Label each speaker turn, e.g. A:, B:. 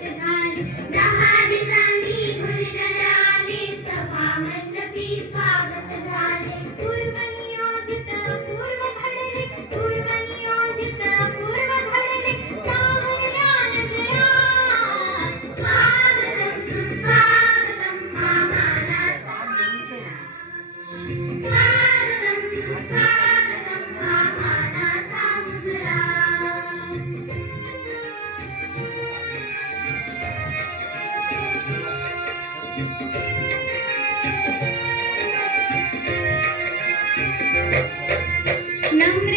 A: Gracias. नम्र